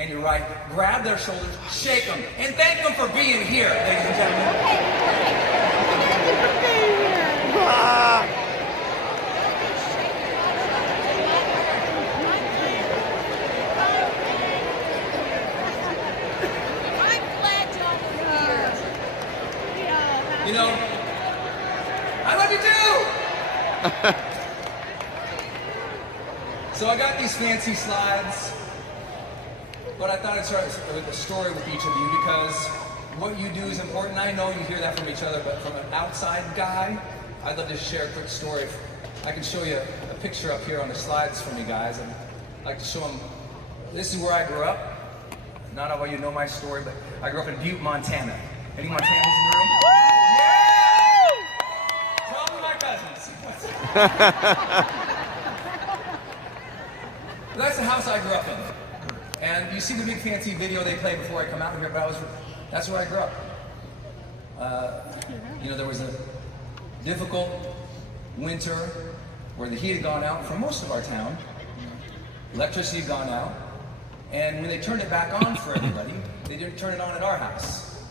and your right, grab their shoulders, shake them, and thank them for being here, ladies and gentlemen. You know, I love you too! So I got these fancy slides, but I thought I'd start with a story with each of you because what you do is important. I know you hear that from each other, but from an outside guy, I'd love to share a quick story. I can show you a picture up here on the slides for me guys, and I'd like to show them. This is where I grew up. Not all of you know my story, but I grew up in Butte, Montana. Any Montanans in the room? That's the house I grew up in. And you see the big fancy video they play before I come out here, but that's where I grew up. You know, there was a difficult winter where the heat had gone out for most of our town. Electricity had gone out. And when they turned it back on for everybody, they didn't turn it on at our house.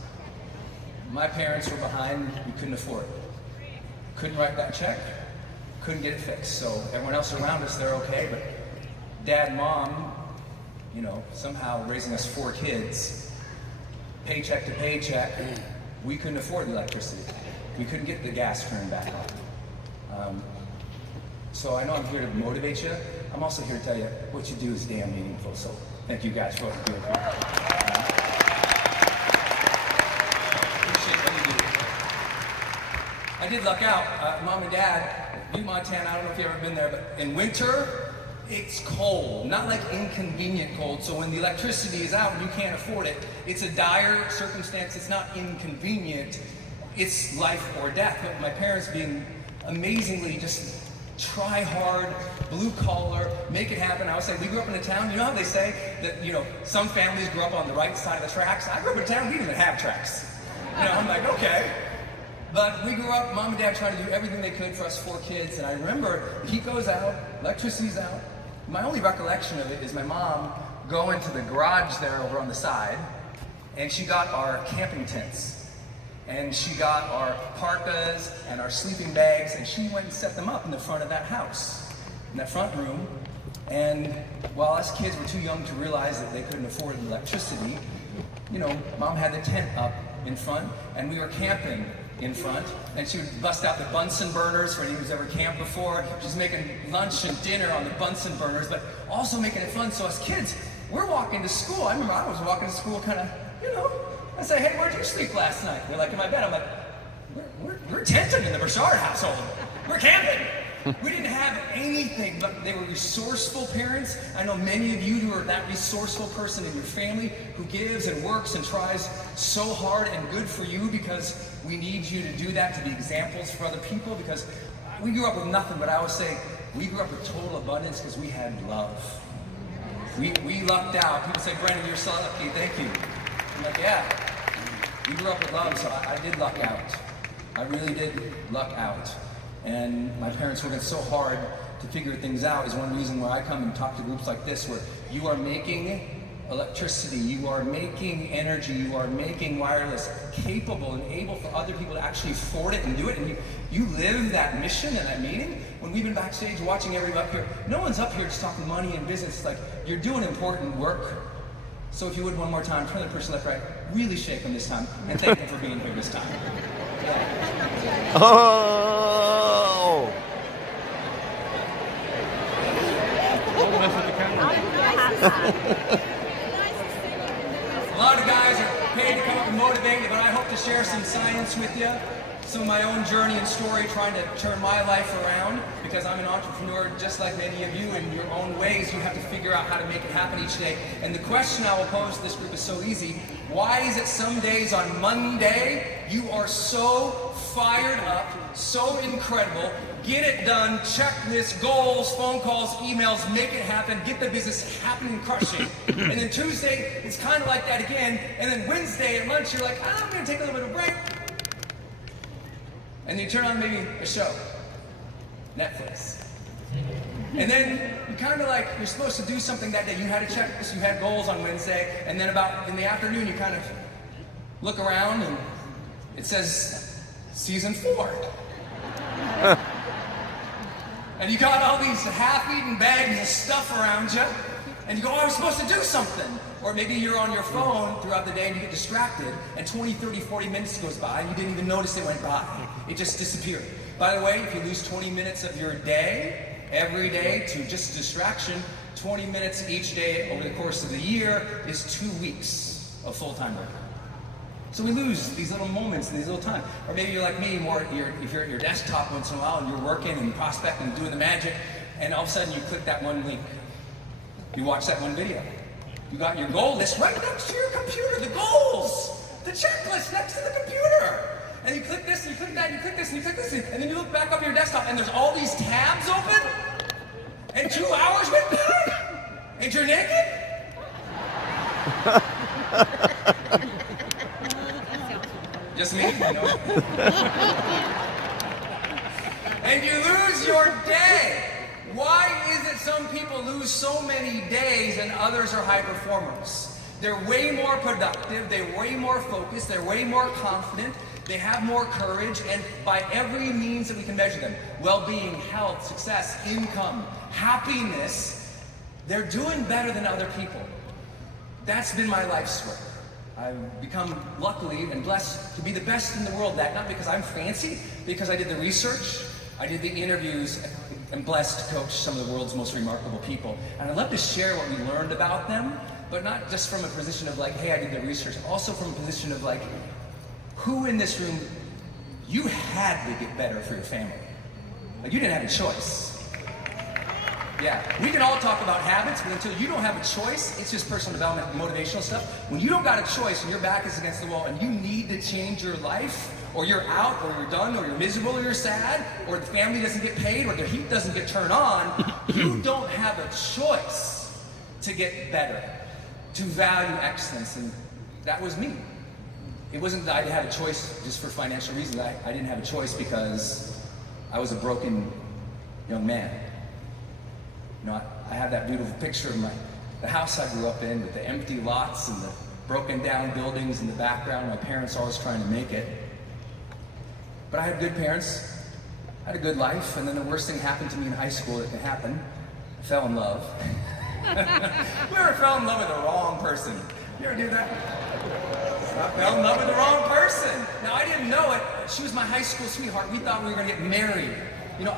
My parents were behind, we couldn't afford it. Couldn't write that check. Couldn't get it fixed. So everyone else around us, they're okay, but Dad and Mom, you know, somehow raising us 4 kids, paycheck to paycheck, we couldn't afford the electricity. We couldn't get the gas turned back on. So I know I'm here to motivate you. I'm also here to tell you what you do is damn meaningful. So thank you guys for what you're doing. Appreciate what you do. I did luck out. Mom and Dad, Butte, Montana, I don't know if you've ever been there, but in winter, it's cold. Not like inconvenient cold. So when the electricity is out and you can't afford it, it's a dire circumstance. It's not inconvenient. It's life or death. But my parents being amazingly just try hard, blue collar, make it happen. I would say, we grew up in a town, you know how they say that, you know, some families grew up on the right side of the tracks? I grew up in a town, we didn't even have tracks. You know, I'm like, okay. But we grew up, Mom and Dad trying to do everything they could for us 4 kids, and I remember the heat goes out, electricity's out. My only recollection of it is my mom going to the garage there over on the side, and she got our camping tents, and she got our parkas and our sleeping bags, and she went and set them up in the front of that house, in that front room. And while us kids were too young to realize that they couldn't afford electricity, you know, Mom had the tent up in front, and we were camping in front, and she would bust out the Bunsen burners for anyone who's ever camped before. She's making lunch and dinner on the Bunsen burners, but also making it fun. So as kids, we're walking to school. I remember I was walking to school kind of, you know, I say, hey, where'd you sleep last night? They're like, in my bed. I'm like, we're tenting in the Burchard household. We're camping. We didn't have anything, but they were resourceful parents. I know many of you who are that resourceful person in your family who gives and works and tries so hard, and good for you, because we need you to do that, to be examples for other people, because we grew up with nothing, but I always say we grew up with total abundance because we had love. We lucked out. People say, Brendon, you're so lucky. Thank you. I'm like, yeah. We grew up with love, so I did luck out. I really did luck out. And my parents working so hard to figure things out is one reason why I come and talk to groups like this, where you are making electricity, you are making energy, you are making wireless capable and able for other people to actually afford it and do it. And you live that mission and that meaning. When we've been backstage watching everybody up here, no one's up here just talking money and business. It's like, you're doing important work. So if you would, one more time, turn to the person left, right, really shake them this time, and thank them for being here this time. Yeah. Oh! A lot of guys are paid to come up and motivate you, but I hope to share some science with you, some of my own journey and story trying to turn my life around, because I'm an entrepreneur just like many of you. In your own ways, you have to figure out how to make it happen each day. And the question I will pose to this group is so easy. Why is it some days on Monday you are so fired up, so incredible, get it done, checklist, goals, phone calls, emails, make it happen, get the business happening, crushing. And then Tuesday, it's kind of like that again. And then Wednesday at lunch, you're like, I'm going to take a little bit of a break. And then you turn on maybe a show, Netflix. And then you kind of like, you're supposed to do something that day. You had a checklist, you had goals on Wednesday, and then about in the afternoon you kind of look around and it says season 4. And you got all these half-eaten bags of stuff around you, and you go, oh, I was supposed to do something. Or maybe you're on your phone throughout the day and you get distracted, and 20, 30, 40 minutes goes by and you didn't even notice it went by. It just disappeared. By the way, if you lose 20 minutes of your day, every day, to just distraction, 20 minutes each day over the course of the year is 2 weeks of full-time work. So we lose these little moments and these little times. Or maybe you're like me, if you're at your desktop once in a while and you're working and prospecting and doing the magic, and all of a sudden you click that one link. You watch that one video. You got your goal list right next to your computer, the goals, the checklist next to the computer. And you click this, and you click that, and you click this, and you click this, and then you look back up your desktop, and there's all these tabs open, and 2 hours went by, and you're naked? Just me, you know? And you lose your day. Why is it some people lose so many days and others are high performers? They're way more productive, they're way more focused, they're way more confident, they have more courage, and by every means that we can measure them, well-being, health, success, income, happiness, they're doing better than other people. That's been my life's work. I've become, luckily and blessed, to be the best in the world. That not because I'm fancy, because I did the research, I did the interviews, and blessed to coach some of the world's most remarkable people. And I'd love to share what we learned about them, but not just from a position of like, hey, I did the research, also from a position of like, who in this room, you had to get better for your family. Like, you didn't have a choice. Yeah, we can all talk about habits, but until you don't have a choice, it's just personal development, motivational stuff. When you don't got a choice and your back is against the wall and you need to change your life, or you're out, or you're done, or you're miserable, or you're sad, or the family doesn't get paid, or the heat doesn't get turned on, you don't have a choice to get better, to value excellence, and that was me. It wasn't that I had a choice just for financial reasons. I didn't have a choice because I was a broken young man. You know, I have that beautiful picture of the house I grew up in with the empty lots and the broken down buildings in the background. My parents always trying to make it. But I had good parents, I had a good life, and then the worst thing happened to me in high school that could happen. I fell in love. We ever fell in love with the wrong person? You ever do that? I fell in love with the wrong person. Now, I didn't know it. She was my high school sweetheart. We thought we were gonna get married. You know,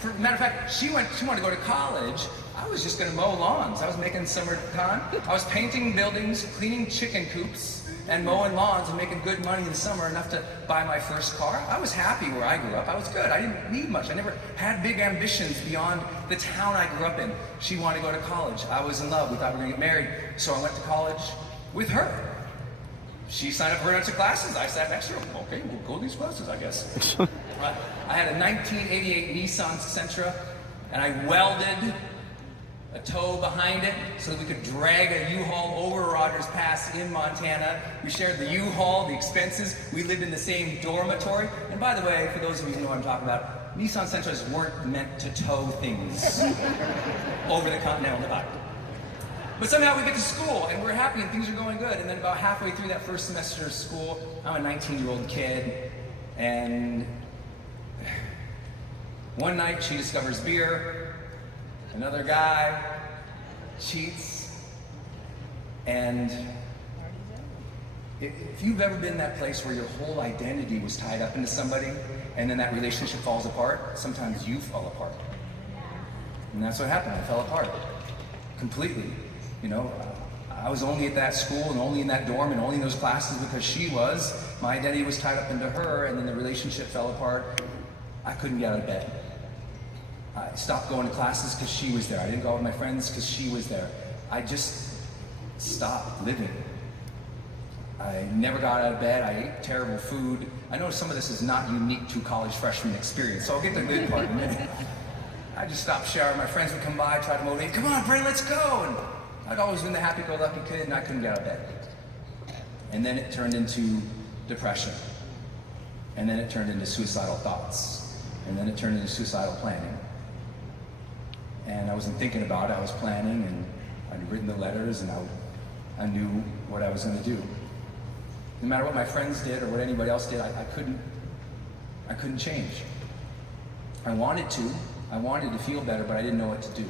for a matter of fact, she wanted to go to college. I was just gonna mow lawns. I was making summer con. I was painting buildings, cleaning chicken coops, and mowing lawns and making good money in the summer, enough to buy my first car. I was happy where I grew up. I was good. I didn't need much. I never had big ambitions beyond the town I grew up in. She wanted to go to college. I was in love. We thought we were gonna get married. So I went to college with her. She signed up for a bunch of classes. I sat next to her. Okay, we'll go to these classes, I guess. I had a 1988 Nissan Sentra, and I welded a toe behind it so that we could drag a U-Haul over Rogers Pass in Montana. We shared the U-Haul, the expenses. We lived in the same dormitory. And by the way, for those of you who know what I'm talking about, Nissan Sentras weren't meant to tow things over the Continental Divide. But somehow we get to school and we're happy and things are going good. And then about halfway through that first semester of school, I'm a 19-year-old kid, and one night she discovers beer, another guy cheats, and if you've ever been in that place where your whole identity was tied up into somebody and then that relationship falls apart, sometimes you fall apart. And that's what happened. I fell apart completely. You know, I was only at that school and only in that dorm and only in those classes because she was. My identity was tied up into her, and then the relationship fell apart. I couldn't get out of bed. I stopped going to classes because she was there. I didn't go out with my friends because she was there. I just stopped living. I never got out of bed. I ate terrible food. I know some of this is not unique to college freshman experience, so I'll get to the good part in a minute. I just stopped showering. My friends would come by, try to motivate, come on, Brendon, let's go. And I'd always been the happy-go-lucky kid, and I couldn't get out of bed. And then it turned into depression. And then it turned into suicidal thoughts. And then it turned into suicidal planning. And I wasn't thinking about it, I was planning, and I'd written the letters, and I knew what I was going to do. No matter what my friends did or what anybody else did, I couldn't change. I wanted to feel better, but I didn't know what to do.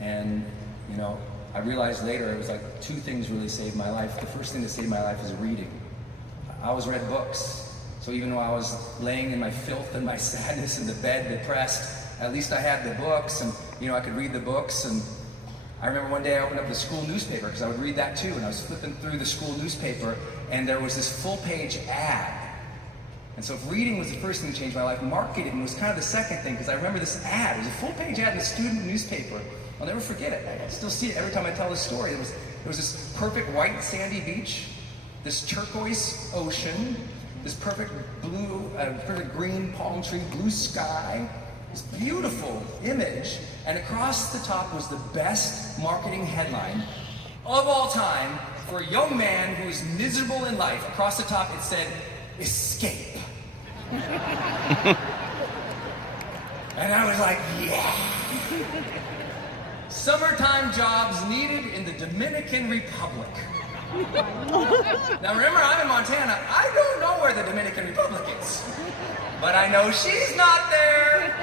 And, you know, I realized later it was like two things really saved my life. The first thing that saved my life is reading. I always read books. So even though I was laying in my filth and my sadness in the bed, depressed, at least I had the books, and, you know, I could read the books. And I remember one day I opened up the school newspaper, because I would read that too, and I was flipping through the school newspaper, and there was this full-page ad. And so if reading was the first thing that changed my life, marketing was kind of the second thing, because I remember this ad. It was a full-page ad in the student newspaper. I'll never forget it. I still see it every time I tell this story. There was this perfect white sandy beach, this turquoise ocean, this perfect blue, perfect green palm tree, blue sky, this beautiful image, and across the top was the best marketing headline of all time for a young man who is miserable in life. Across the top it said, "Escape." And I was like, yeah. Summertime jobs needed in the Dominican Republic. Now remember, I'm in Montana. I don't know where the Dominican Republic is, but I know she's not there.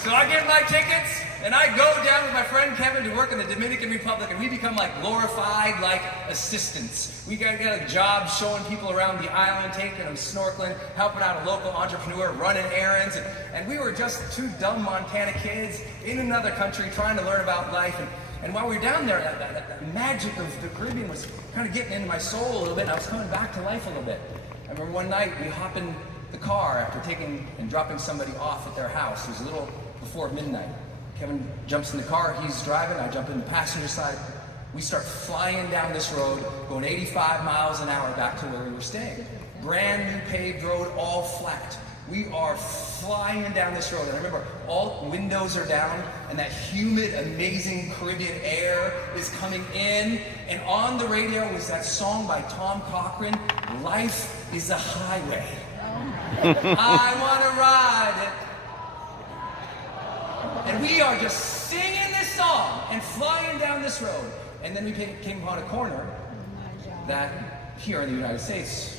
So I get my tickets, and I go down with my friend Kevin to work in the Dominican Republic, and we become like glorified like assistants. We got a job showing people around the island, taking them snorkeling, helping out a local entrepreneur, running errands, and we were just two dumb Montana kids in another country trying to learn about life. And while we were down there, that magic of the Caribbean was kind of getting into my soul a little bit, and I was coming back to life a little bit. I remember one night we hop in the car after taking and dropping somebody off at their house. It was a little before midnight. Kevin jumps in the car, he's driving, I jump in the passenger side. We start flying down this road, going 85 miles an hour back to where we were staying. Brand new paved road, all flat. We are flying down this road, and I remember all windows are down, and that humid, amazing Caribbean air is coming in, and on the radio was that song by Tom Cochrane, "Life is a Highway." I want to ride it. And we are just singing this song and flying down this road. And then we came upon a corner that here in the United States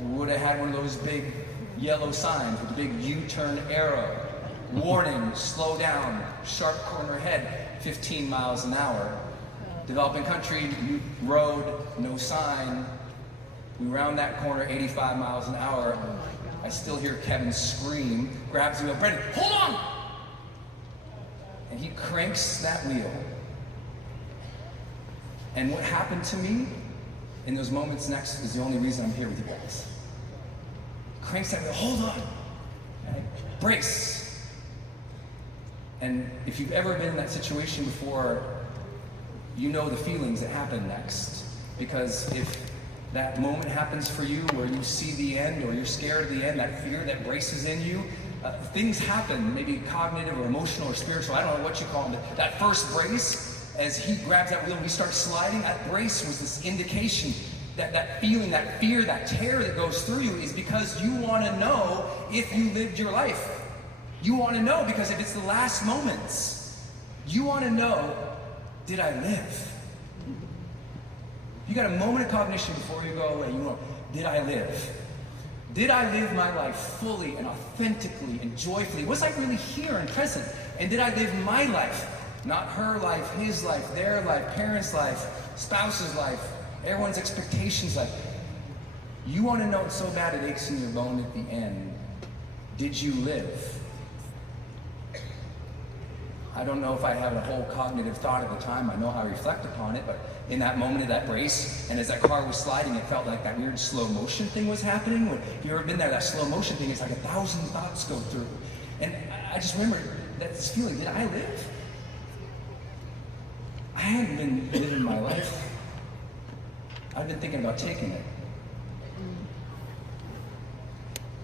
would have had one of those big yellow signs with a big U-turn arrow. Warning, slow down, sharp corner ahead, 15 miles an hour. Developing country, road, no sign. We round that corner 85 miles an hour. I still hear Kevin scream, grabs the wheel, "Brendon, hold on!" And he cranks that wheel. And what happened to me in those moments next is the only reason I'm here with you guys. Cranks that wheel, hold on, right? Brace. And if you've ever been in that situation before, you know the feelings that happen next. Because if that moment happens for you where you see the end or you're scared of the end, that fear that braces in you, things happen, maybe cognitive or emotional or spiritual, I don't know what you call them, but that first brace, as he grabs that wheel and we start sliding, that brace was this indication that feeling, that fear, that terror that goes through you is because you want to know if you lived your life. You want to know because if it's the last moments, you want to know, did I live? You got a moment of cognition before you go away. You know, did I live? Did I live my life fully and authentically and joyfully? Was I really here and present? And did I live my life? Not her life, his life, their life, parents' life, spouse's life, everyone's expectations life. You want to know it so bad it aches in your bone at the end. Did you live? I don't know if I had a whole cognitive thought at the time. I know how I reflect upon it, but in that moment of that brace, and as that car was sliding, it felt like that weird slow motion thing was happening. If you've ever been there, that slow motion thing is like 1,000 thoughts go through. And I just remember that feeling, did I live? I hadn't been living my life. I'd been thinking about taking it.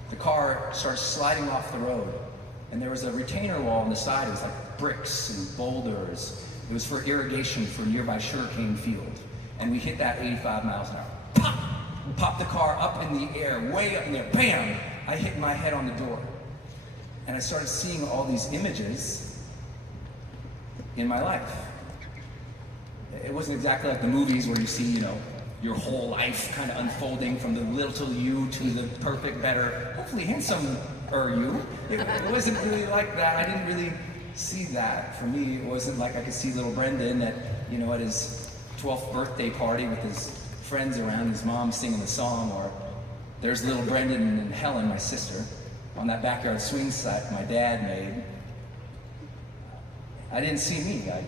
The car starts sliding off the road, and there was a retainer wall on the side. It was like bricks and boulders. It was for irrigation for nearby sugarcane field. And we hit that 85 miles an hour. Pop! Pop the car up in the air, way up in there. Bam! I hit my head on the door. And I started seeing all these images in my life. It wasn't exactly like the movies where you see, your whole life kind of unfolding from the little you to the perfect, better, hopefully handsome you. It wasn't really like that. I didn't really see that. For me, it wasn't like I could see little Brendon at his 12th birthday party with his friends around, his mom singing the song, or there's little Brendon and Helen, my sister, on that backyard swing set my dad made. I didn't see me. I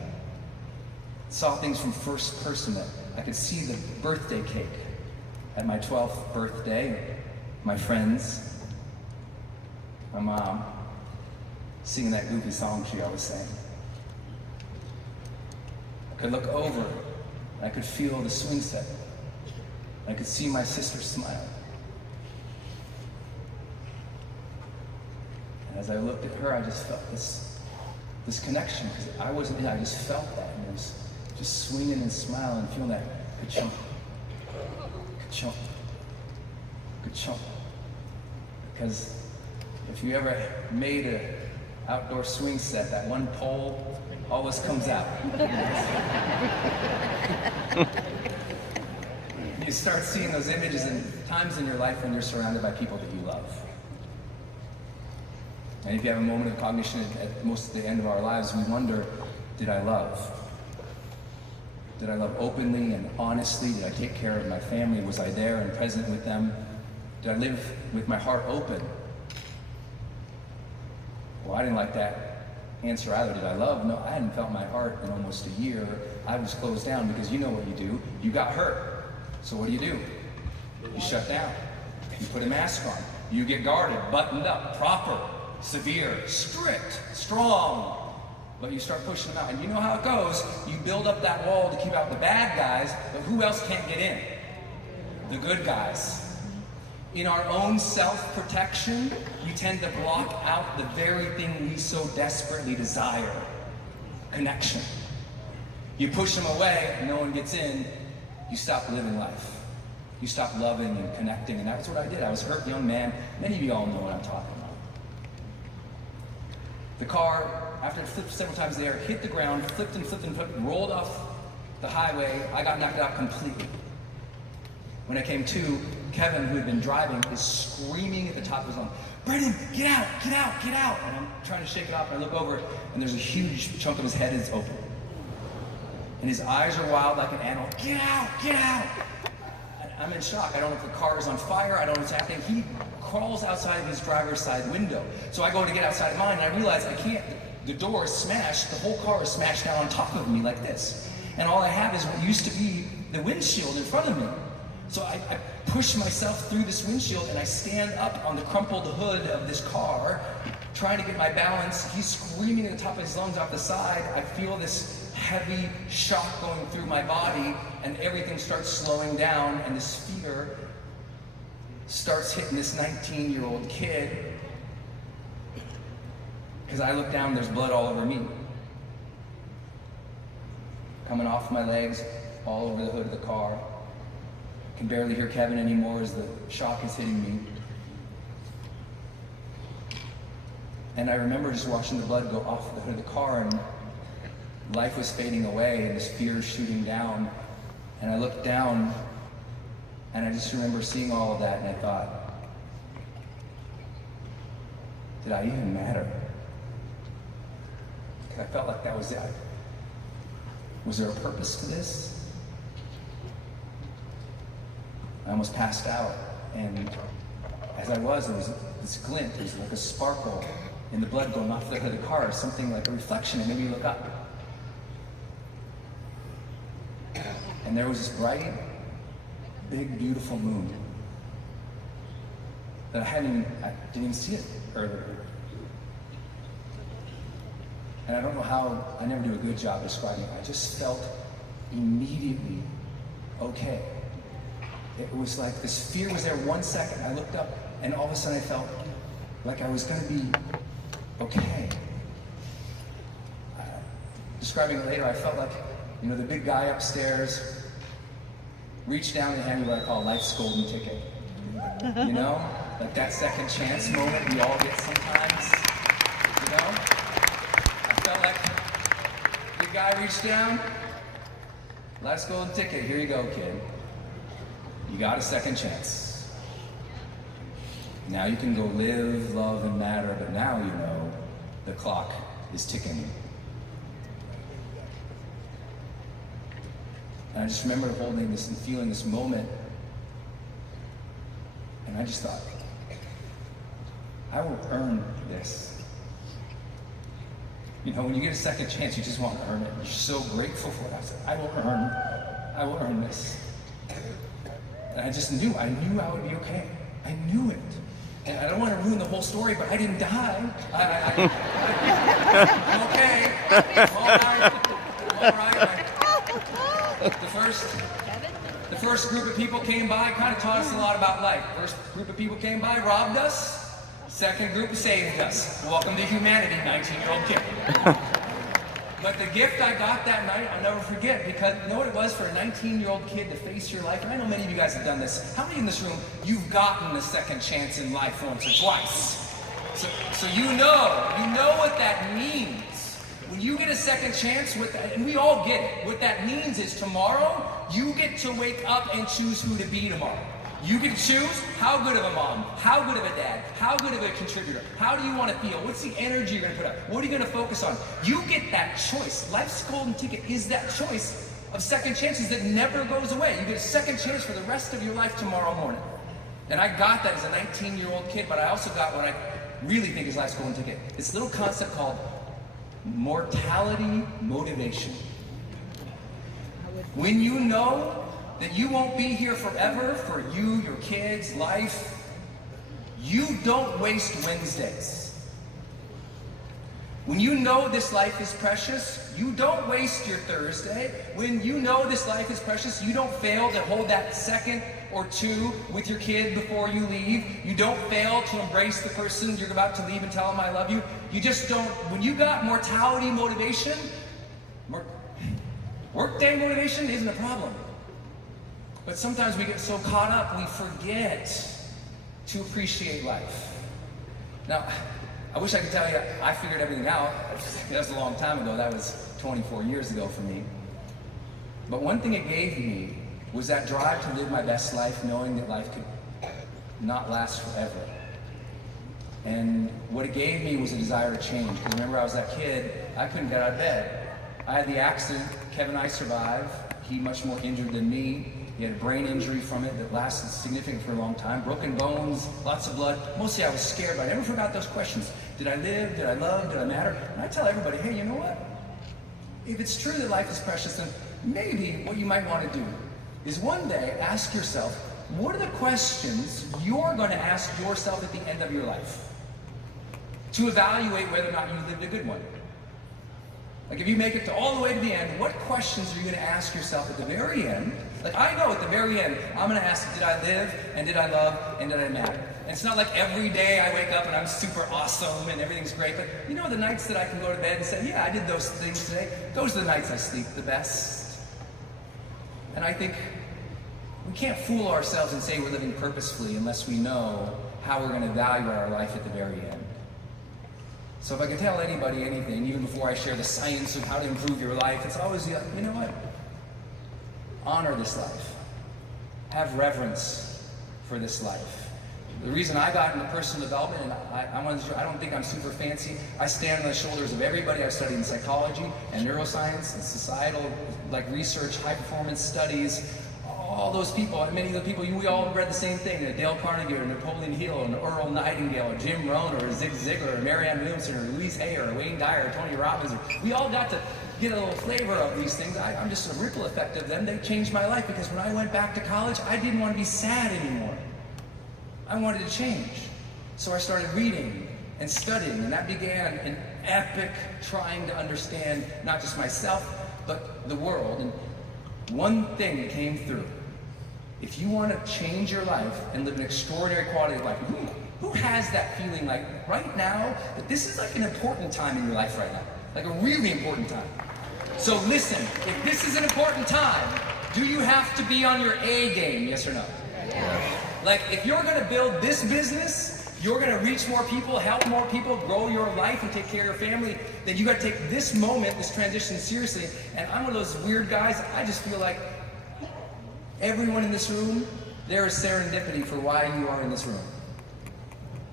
saw things from first person. That I could see the birthday cake at my 12th birthday, my friends, my mom, singing that goofy song she always sang. I could look over, and I could feel the swing set. I could see my sister smile. And as I looked at her, I just felt this connection, because I wasn't in, I just felt that. And it was just swinging and smiling and feeling that ka-chunk, ka-chunk, ka-chunk. Because if you ever made an outdoor swing set, that one pole always comes out. You start seeing those images in times in your life when you're surrounded by people that you love. And if you have a moment of cognition at most of the end of our lives, we wonder, did I love? Did I love openly and honestly? Did I take care of my family? Was I there and present with them? Did I live with my heart open? Well, I didn't like that answer either. Did I love? No, I hadn't felt my heart in almost a year. I was closed down, because you know what you do. You got hurt. So what do? You shut down. You put a mask on. You get guarded, buttoned up, proper, severe, strict, strong. But you start pushing them out. And you know how it goes. You build up that wall to keep out the bad guys, but who else can't get in? The good guys. In our own self-protection, we tend to block out the very thing we so desperately desire: connection. You push them away, no one gets in, you stop living life. You stop loving and connecting, and that's what I did. I was a hurt young man. Many of you all know what I'm talking about. The car, after it flipped several times there, hit the ground, flipped and flipped and flipped, rolled off the highway. I got knocked out completely. When I came to, Kevin, who had been driving, is screaming at the top of his lungs, "Brendon, get out, get out, get out!" And I'm trying to shake it off, and I look over, and there's a huge chunk of his head that's open. And his eyes are wild like an animal. "Get out, get out!" I'm in shock. I don't know if the car is on fire. I don't know what's happening. He crawls outside of his driver's side window. So I go to get outside of mine, and I realize I can't. The door is smashed. The whole car is smashed down on top of me like this. And all I have is what used to be the windshield in front of me. So I push myself through this windshield, and I stand up on the crumpled hood of this car, trying to get my balance. He's screaming at the top of his lungs off the side. I feel this heavy shock going through my body, and everything starts slowing down, and this fear starts hitting this 19-year-old kid. Because I look down, there's blood all over me. Coming off my legs, all over the hood of the car. I can barely hear Kevin anymore as the shock is hitting me. And I remember just watching the blood go off the hood of the car, and life was fading away, and this fear shooting down. And I looked down, and I just remember seeing all of that, and I thought, did I even matter? Because I felt like that was it. Was there a purpose to this? I almost passed out, and as I was, there was this glint, there was like a sparkle in the blood going off the hood of the car, something like a reflection, and made me look up. And there was this bright, big, beautiful moon that I didn't even see it earlier. And I don't know how, I never do a good job describing it. I just felt immediately okay. It was like this fear was there 1 second. I looked up, and all of a sudden I felt like I was going to be okay. Describing it later, I felt like, the big guy upstairs reached down and handed me what I call life's golden ticket. Like that second chance moment we all get sometimes. guy reach down? Life's golden ticket. Here you go, kid. You got a second chance. Now you can go live, love, and matter, but now you know the clock is ticking. And I just remember holding this and feeling this moment. And I just thought, I will earn this. You know, when you get a second chance, you just want to earn it. You're so grateful for it. I said, I will earn this. And I just knew I would be okay. I knew it. And I don't want to ruin the whole story, but I didn't die. I'm okay. All right. The first group of people came by, kind of taught us a lot about life. First group of people came by, robbed us. Second group saved us. Welcome to humanity, 19-year-old kid. But the gift I got that night, I'll never forget, because you know what it was for a 19-year-old kid to face your life? And I know many of you guys have done this. How many in this room, you've gotten a second chance in life once or twice? So you know what that means. When you get a second chance, and we all get it, what that means is tomorrow, you get to wake up and choose who to be tomorrow. You get to choose how good of a mom, how good of a dad, how good of a contributor, how do you want to feel, what's the energy you're going to put up, what are you going to focus on? You get that choice. Life's golden ticket is that choice of second chances that never goes away. You get a second chance for the rest of your life tomorrow morning. And I got that as a 19-year-old kid, but I also got what I really think is life's golden ticket. This little concept called mortality motivation. When you know that you won't be here forever for you, your kids, life, you don't waste Wednesdays. When you know this life is precious, you don't waste your Thursday. When you know this life is precious, you don't fail to hold that second or two with your kid before you leave. You don't fail to embrace the person you're about to leave and tell them I love you. You just don't. When you got mortality motivation, workday motivation isn't a problem. But sometimes we get so caught up, we forget to appreciate life. Now, I wish I could tell you I figured everything out. That was a long time ago. That was 24 years ago for me. But one thing it gave me was that drive to live my best life, knowing that life could not last forever. And what it gave me was a desire to change. Because remember, I was that kid, I couldn't get out of bed. I had the accident, Kevin and I survived. He much more injured than me. He had a brain injury from it that lasted significant for a long time. Broken bones, lots of blood. Mostly I was scared, but I never forgot those questions. Did I live? Did I love? Did I matter? And I tell everybody, hey, you know what? If it's true that life is precious, then maybe what you might want to do is one day ask yourself, what are the questions you're going to ask yourself at the end of your life to evaluate whether or not you lived a good one? Like if you make it all the way to the end, what questions are you going to ask yourself at the very end? Like I know at the very end, I'm going to ask, did I live, and did I love, and did I matter? And it's not like every day I wake up and I'm super awesome and everything's great, but you know the nights that I can go to bed and say, yeah, I did those things today, those are the nights I sleep the best. And I think we can't fool ourselves and say we're living purposefully unless we know how we're going to value our life at the very end. So if I can tell anybody anything, even before I share the science of how to improve your life, it's always, you know what? Honor this life. Have reverence for this life. The reason I got into personal development, and I don't think I'm super fancy, I stand on the shoulders of everybody I've studied in psychology and neuroscience and societal research, high performance studies, all those people, many of the people, we all read the same thing, Dale Carnegie or Napoleon Hill or Earl Nightingale or Jim Rohn or Zig Ziglar or Marianne Williamson or Louise Hay or Wayne Dyer or Tony Robbins. We all got to get a little flavor of these things. I'm just a ripple effect of them. They changed my life because when I went back to college, I didn't want to be sad anymore. I wanted to change. So I started reading and studying, and that began an epic trying to understand not just myself, but the world. And one thing came through. If you want to change your life and live an extraordinary quality of life, who has that feeling like right now that this is like an important time in your life right now? Like a really important time. So listen, if this is an important time, do you have to be on your A game, yes or no? Yes. Like if you're going to build this business, you're gonna reach more people, help more people, grow your life, and take care of your family, then you gotta take this moment, this transition seriously. And I'm one of those weird guys, I just feel like everyone in this room, there is serendipity for why you are in this room.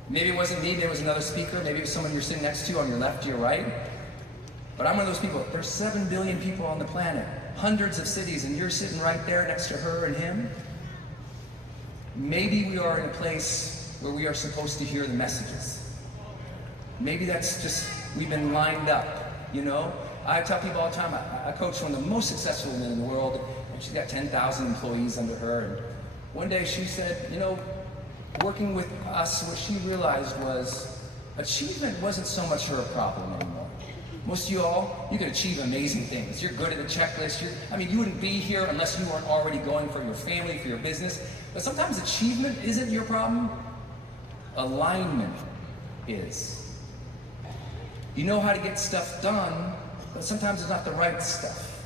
Maybe it wasn't me, maybe it was another speaker, maybe it was someone you're sitting next to on your left or your right. But I'm one of those people. There's 7 billion people on the planet, hundreds of cities, and you're sitting right there next to her and him. Maybe we are in a place where we are supposed to hear the messages. Maybe that's just, we've been lined up, you know? I tell people all the time, I coach one of the most successful women in the world, and she's got 10,000 employees under her. And one day she said, you know, working with us, what she realized was achievement wasn't so much her problem anymore. Most of you all, you can achieve amazing things. You're good at the checklist. You wouldn't be here unless you weren't already going for your family, for your business. But sometimes achievement isn't your problem. Alignment is. You know how to get stuff done, but sometimes it's not the right stuff.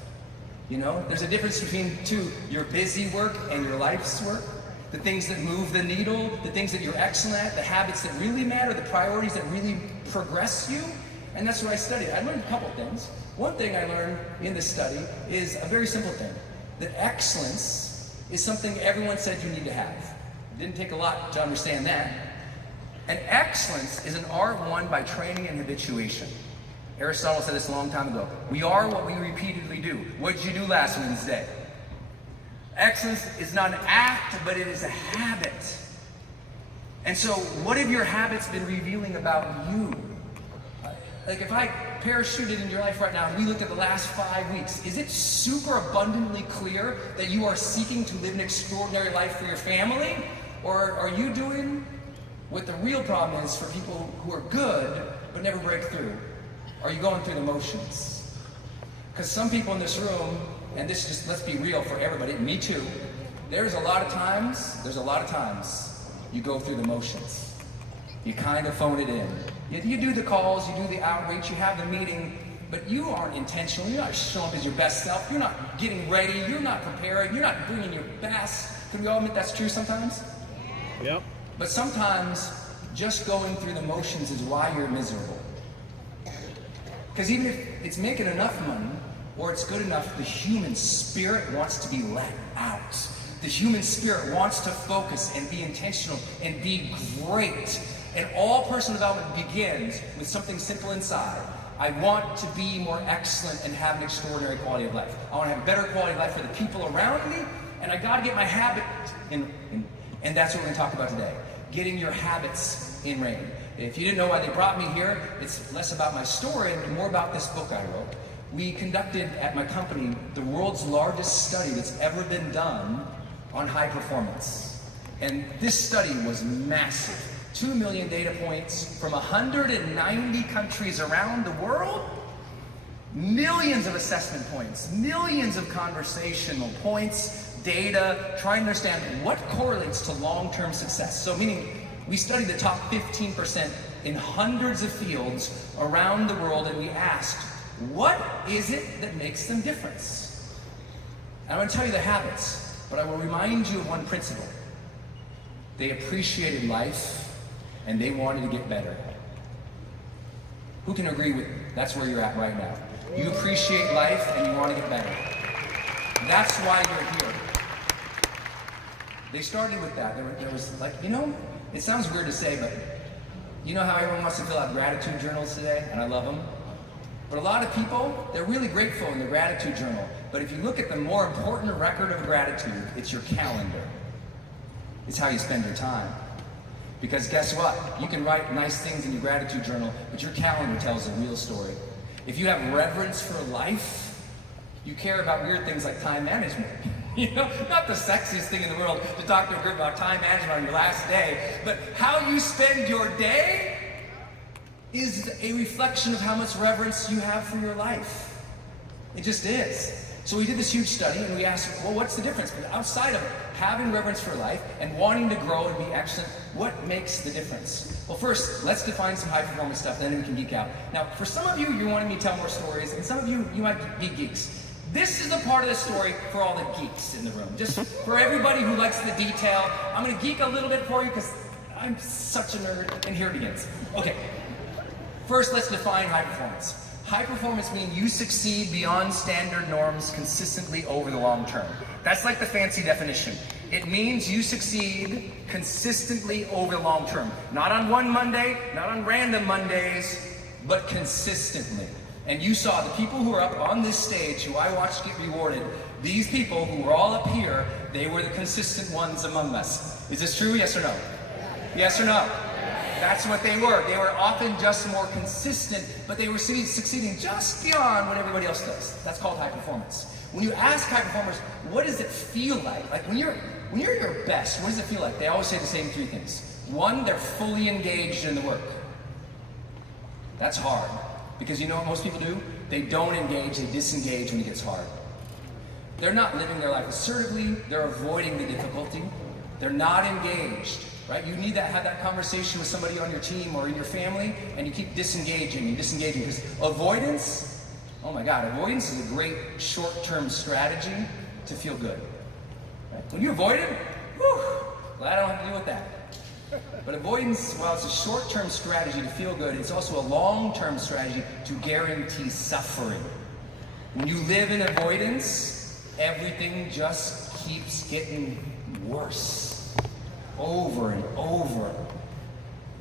You know, there's a difference between your busy work and your life's work. The things that move the needle, the things that you're excellent at, the habits that really matter, the priorities that really progress you. And that's what I studied. I learned a couple things. One thing I learned in this study is a very simple thing, that excellence is something everyone said you need to have. It didn't take a lot to understand that. And excellence is an art won by training and habituation. Aristotle said this a long time ago. We are what we repeatedly do. What did you do last Wednesday? Excellence is not an act, but it is a habit. And so, what have your habits been revealing about you? Like if I parachuted into your life right now and we looked at the last 5 weeks, is it super abundantly clear that you are seeking to live an extraordinary life for your family? Or are you doing what the real problem is for people who are good but never break through? Are you going through the motions? Because some people in this room, and this just, let's be real for everybody, me too, there's a lot of times you go through the motions. You kind of phone it in. You do the calls, you do the outreach, you have the meeting, but you aren't intentional. You're not showing up as your best self. You're not getting ready. You're not preparing. You're not bringing your best. Can we all admit that's true sometimes? Yep. But sometimes just going through the motions is why you're miserable. Because even if it's making enough money or it's good enough, the human spirit wants to be let out. The human spirit wants to focus and be intentional and be great. And all personal development begins with something simple inside. I want to be more excellent and have an extraordinary quality of life. I want to have a better quality of life for the people around me, and I got to get my habit in. And that's what we're going to talk about today. Getting your habits in rein. If you didn't know why they brought me here, it's less about my story and more about this book I wrote. We conducted at my company the world's largest study that's ever been done on high performance. And this study was massive. 2 million data points from 190 countries around the world, millions of assessment points, millions of conversational points, data, trying to understand what correlates to long-term success. So meaning, we studied the top 15% in hundreds of fields around the world, and we asked, what is it that makes them difference? And I'm going to tell you the habits, but I will remind you of one principle. They appreciated life, and they wanted to get better. Who can agree with that's where you're at right now? You appreciate life and you want to get better. That's why you're here. They started with that. There was like, you know, it sounds weird to say, but you know how everyone wants to fill out gratitude journals today? And I love them. But a lot of people, they're really grateful in their gratitude journal. But if you look at the more important record of gratitude, it's your calendar. It's how you spend your time. Because guess what? You can write nice things in your gratitude journal, but your calendar tells the real story. If you have reverence for life, you care about weird things like time management. You know, not the sexiest thing in the world to talk to a group about time management on your last day, but how you spend your day is a reflection of how much reverence you have for your life. It just is. So we did this huge study and we asked, well, what's the difference? But outside of having reverence for life and wanting to grow and be excellent, what makes the difference? Well, first, let's define some high performance stuff, then we can geek out. Now, for some of you, you're wanting me to tell more stories, and some of you, you might be geeks. This is the part of the story for all the geeks in the room. Just for everybody who likes the detail, I'm gonna geek a little bit for you because I'm such a nerd, and here it begins. Okay, first let's define high performance. High performance means you succeed beyond standard norms consistently over the long term. That's like the fancy definition. It means you succeed consistently over the long term. Not on one Monday, not on random Mondays, but consistently. And you saw the people who are up on this stage who I watched get rewarded, these people who were all up here, they were the consistent ones among us. Is this true, yes or no? Yes or no? That's what they were. They were often just more consistent, but they were succeeding just beyond what everybody else does. That's called high performance. When you ask high performers, what does it feel like? Like when you're your best, what does it feel like? They always say the same three things. One, they're fully engaged in the work. That's hard, because you know what most people do? They don't engage, they disengage when it gets hard. They're not living their life assertively, they're avoiding the difficulty. They're not engaged. Right? You need to have that conversation with somebody on your team or in your family, and you keep disengaging and disengaging, because avoidance, oh my God, avoidance is a great short-term strategy to feel good. Right? When you avoid it, whew, glad I don't have to deal with that. But avoidance, while it's a short-term strategy to feel good, it's also a long-term strategy to guarantee suffering. When you live in avoidance, everything just keeps getting worse. Over and over.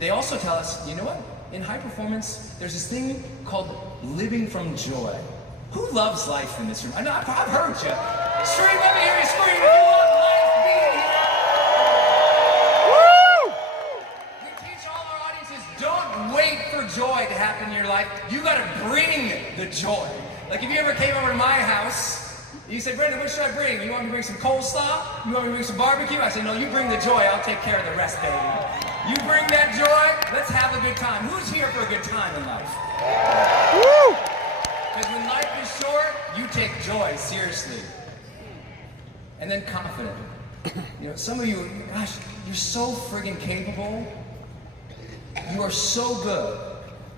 They also tell us, you know what? In high performance, there's this thing called living from joy. Who loves life in this room? I know, I've heard you. Scream, let me hear you scream if you love life being here. Woo! We teach all our audiences, don't wait for joy to happen in your life. You gotta bring the joy. Like if you ever came over to my house, you say, Brendon, what should I bring? You want me to bring some coleslaw? You want me to bring some barbecue? I say, no, you bring the joy. I'll take care of the rest, baby. You bring that joy. Let's have a good time. Who's here for a good time in life? Woo! Because when life is short, you take joy seriously. And then confident. You know, some of you, gosh, you're so friggin' capable. You are so good.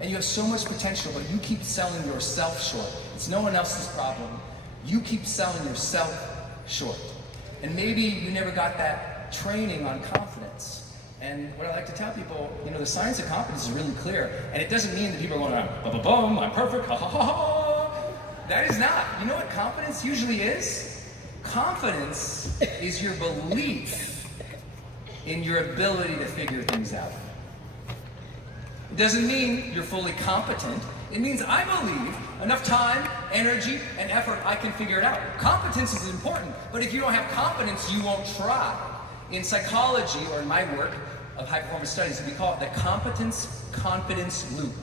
And you have so much potential, but you keep selling yourself short. It's no one else's problem. You keep selling yourself short. And maybe you never got that training on confidence. And what I like to tell people, you know, the science of confidence is really clear. And it doesn't mean that people are going, ba-ba-boom, I'm perfect, ha ha ha ha. That is not. You know what confidence usually is? Confidence is your belief in your ability to figure things out. It doesn't mean you're fully competent. It means I believe enough time, energy, and effort, I can figure it out. Competence is important, but if you don't have confidence, you won't try. In psychology, or in my work of high performance studies, we call it the competence-confidence loop.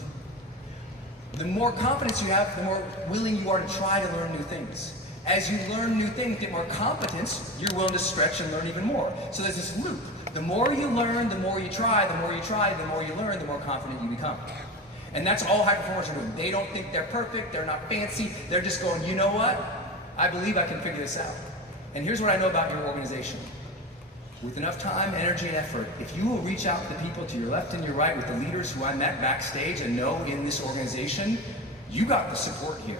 The more confidence you have, the more willing you are to try to learn new things. As you learn new things, get more competence, you're willing to stretch and learn even more. So there's this loop. The more you learn, the more you try, the more you try, the more you learn, the more confident you become. And that's all high performers are doing. They don't think they're perfect, they're not fancy, they're just going, you know what? I believe I can figure this out. And here's what I know about your organization. With enough time, energy, and effort, if you will reach out to the people to your left and your right, with the leaders who I met backstage and know in this organization, you got the support here.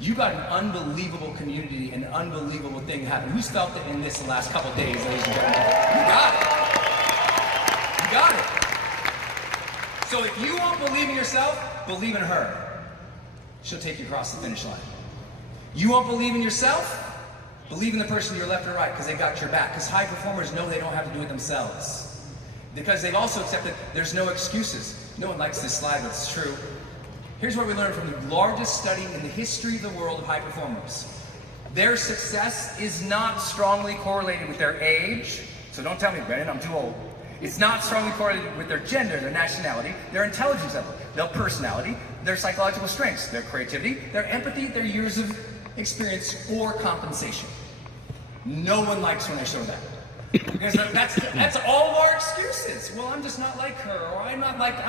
You got an unbelievable community, an unbelievable thing happen. Who's felt it in this the last couple of days, ladies and gentlemen? You got it. You got it. So if you won't believe in yourself, believe in her. She'll take you across the finish line. You won't believe in yourself, believe in the person to your left or right, because they got your back. Because high performers know they don't have to do it themselves. Because they've also accepted there's no excuses. No one likes this slide, but it's true. Here's what we learned from the largest study in the history of the world of high performers. Their success is not strongly correlated with their age. So don't tell me, Brendon, I'm too old. It's not strongly correlated with their gender, their nationality, their intelligence level, their personality, their psychological strengths, their creativity, their empathy, their years of experience, or compensation. No one likes when I show that. Because that's all of our excuses. Well, I'm just not like her, or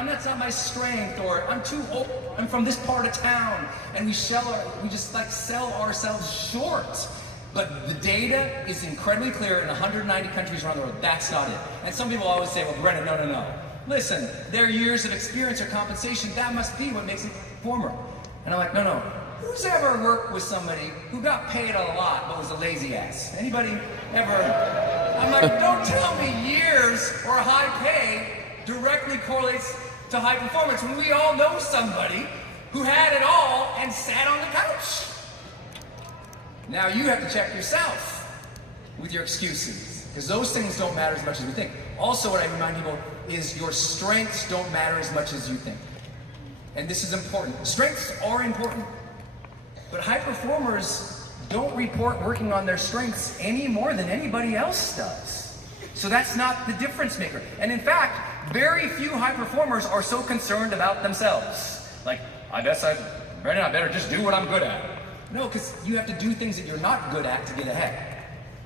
that's not my strength, or I'm too old, I'm from this part of town, and we just sell ourselves short. But the data is incredibly clear in 190 countries around the world. That's not it. And some people always say, well, Brendon, no. Listen, their years of experience or compensation, that must be what makes them a performer. And I'm like, no. who's ever worked with somebody who got paid a lot but was a lazy ass? Anybody ever? I'm like, don't tell me years or high pay directly correlates to high performance when we all know somebody who had it all and sat on the couch. Now you have to check yourself with your excuses, because those things don't matter as much as we think. Also, what I remind people is your strengths don't matter as much as you think. And this is important. Strengths are important, but high performers don't report working on their strengths any more than anybody else does. So that's not the difference maker. And in fact, very few high performers are so concerned about themselves. Like, Brendon, I better just do what I'm good at. No, because you have to do things that you're not good at to get ahead.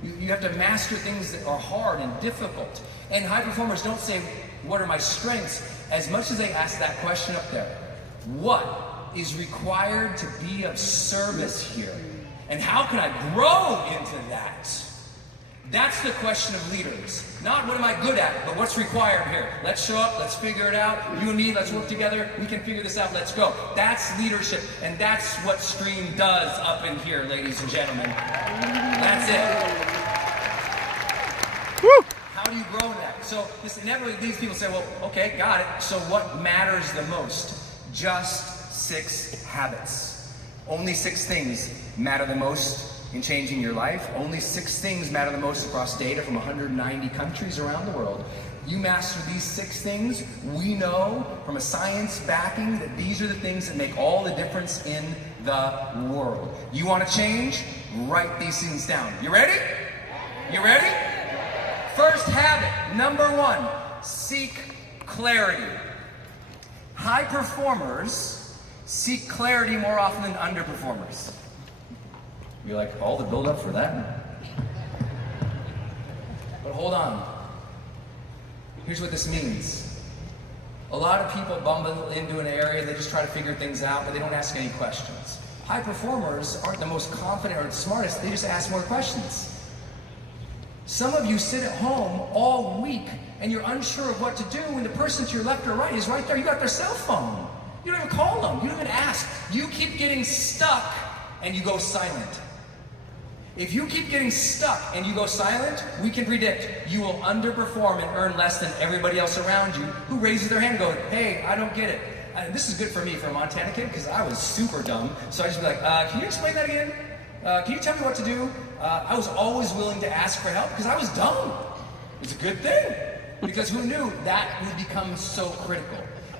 You have to master things that are hard and difficult. And high performers don't say, what are my strengths, as much as they ask that question up there. What is required to be of service here? And how can I grow into that? That's the question of leaders. Not what am I good at, but what's required here. Let's show up, let's figure it out. You and me, let's work together. We can figure this out, let's go. That's leadership, and that's what Stream does up in here, ladies and gentlemen. That's it. Woo! How do you grow that? So this inevitably leads people to say, well, okay, got it. So what matters the most? Just 6 habits. Only 6 things matter the most in changing your life. Only 6 things matter the most across data from 190 countries around the world. You master these 6 things, we know from a science backing that these are the things that make all the difference in the world. You want to change? Write these things down. You ready? You ready? First habit, number 1, seek clarity. High performers seek clarity more often than underperformers. You're like, all the build up for that? But hold on. Here's what this means. A lot of people bumble into an area, they just try to figure things out, but they don't ask any questions. High performers aren't the most confident or the smartest, they just ask more questions. Some of you sit at home all week and you're unsure of what to do when the person to your left or right is right there. You got their cell phone. You don't even call them. You don't even ask. You keep getting stuck and you go silent. If you keep getting stuck and you go silent, we can predict you will underperform and earn less than everybody else around you who raises their hand and goes, hey, I don't get it. This is good for me for a Montana kid because I was super dumb. So I just be like, can you explain that again? Can you tell me what to do? I was always willing to ask for help because I was dumb. It's a good thing because who knew that would become so critical?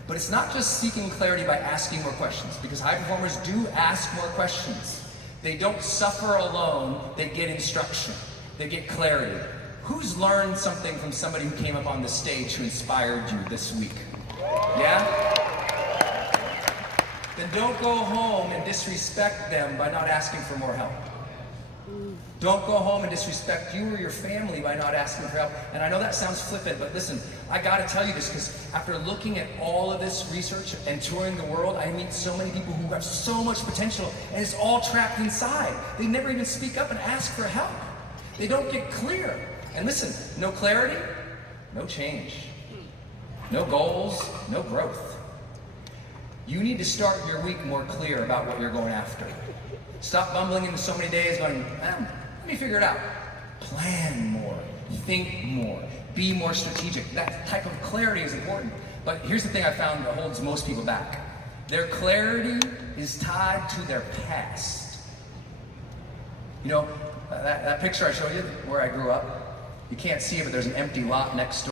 But it's not just seeking clarity by asking more questions, because high performers do ask more questions. They don't suffer alone, they get instruction, they get clarity. Who's learned something from somebody who came up on the stage who inspired you this week? Yeah? Then don't go home and disrespect them by not asking for more help. Don't go home and disrespect you or your family by not asking for help. And I know that sounds flippant, but listen, I gotta tell you this because after looking at all of this research and touring the world, I meet so many people who have so much potential and it's all trapped inside. They never even speak up and ask for help. They don't get clear. And listen, no clarity, no change. No goals, no growth. You need to start your week more clear about what you're going after. Stop bumbling into so many days going, let me figure it out. Plan more, think more, be more strategic. That type of clarity is important. But here's the thing I found that holds most people back. Their clarity is tied to their past. You know, that picture I showed you where I grew up, you can't see it, but there's an empty lot next door.